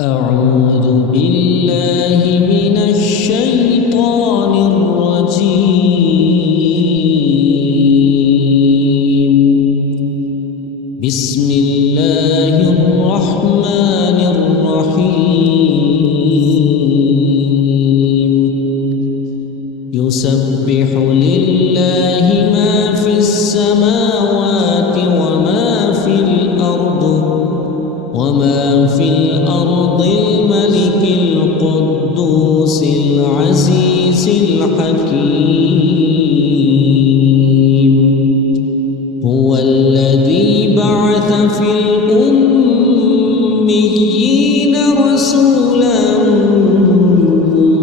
أعوذ بالله من الشيطان الرجيم. بسم الله الرحمن الرحيم. يسبح لله ما في السماوات وما في الأرض الملك القدوس العزيز الحكيم. هو الذي بعث في الأميين رسولا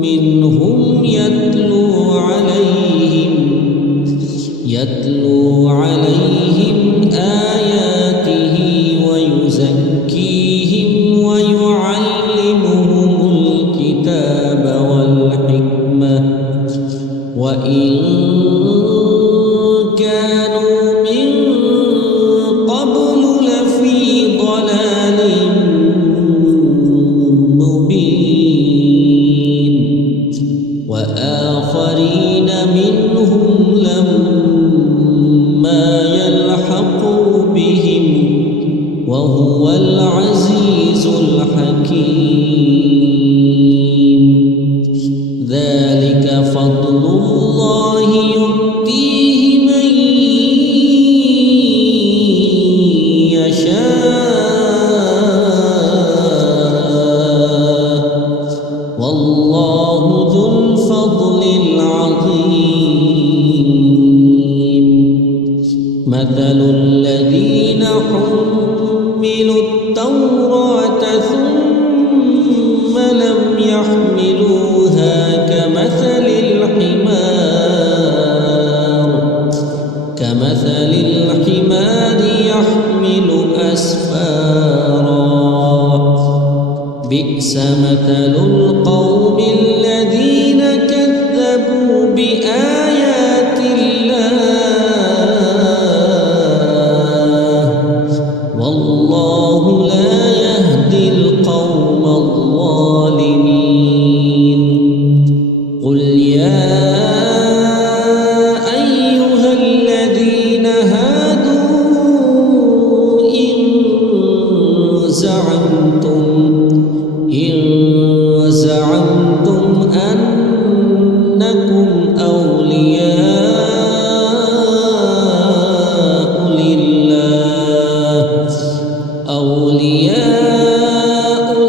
منهم يتلو عليهم آياته ويزكيهم ويعلمهم الكتاب والحكمة وإن كانوا من قبل لفي ضلال مبين. وآخرين منهم لما يلحقوا بهم وهو العزيز الحكيم. ذلك فضل الله يؤتيه من يشاء والله ذو الفضل العظيم. مثل الذين حملوا التوراة ثم لم يحملوها كمثل الحمار يحمل أسفارا. بئس مثل القوم الذين كذبوا بآيات الله والله لا يهدي القوم الظالمين. قل يا أيها الذين هادوا إن زعمتم أنكم أولياء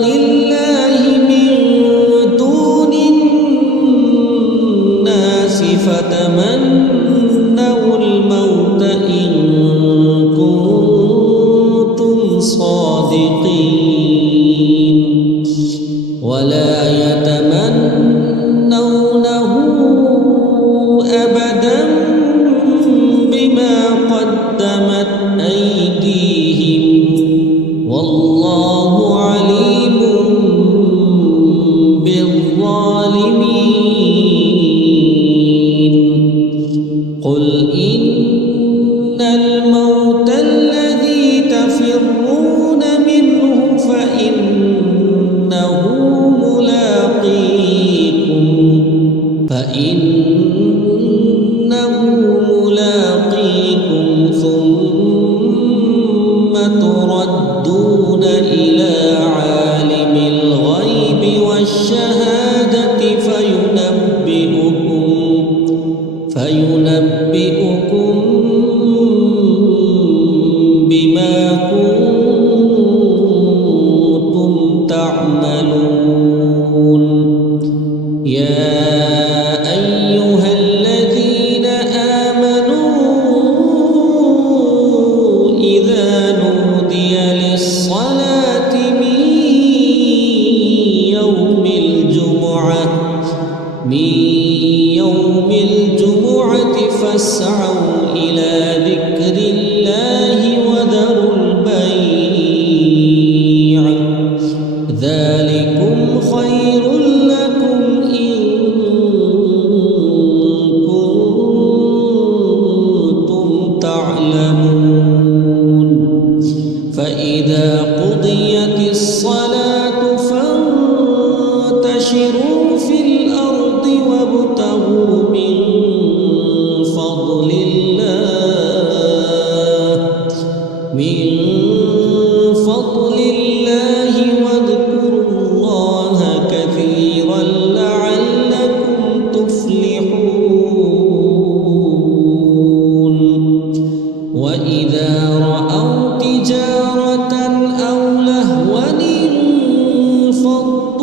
لله من دون الناس فتمنوا الموت إن كنتم صادقين ولا يتمنونه أبدا بما قدمت أيديهم والله عليم بالظالمين. قل إن الموت الذي تفرون منه فإنه ملاقيكم ثم تردون إلى عالم الغيب والشهادة فينبئكم بما كنتم تعملون. يا أيها الذين آمنوا إذا نودي للصلاة من يوم الجمعة فاسعوا إلى ذكر الله وذروا البيع ذلكم خير لكم إن كنتم تعلمون. فإذا قضيت الصلاة الصدق